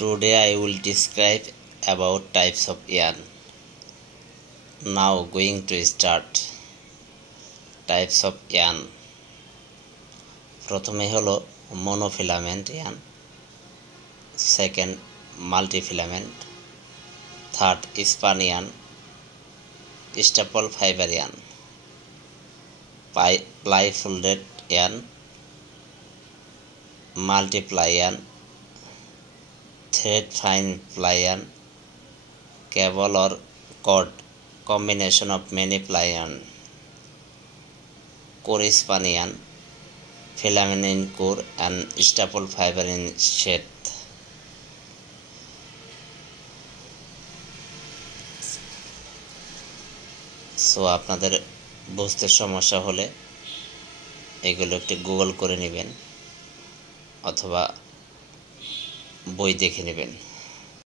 Today I will describe about types of yarn. Now going to start. Types of yarn. প্রথমে হলো monofilament yarn, second multifilament, third span yarn, staple fiber yarn, ply folded yarn, multiply yarn, thread fine ply yarn, cable or cord combination of many ply yarn, core span yarn, filament in core and staple fiber in sheath. So আপনাদের বুঝতে সমস্যা হলে এগুলো একটু Google করে নেবেন অথবা বই দেখে নেবেন।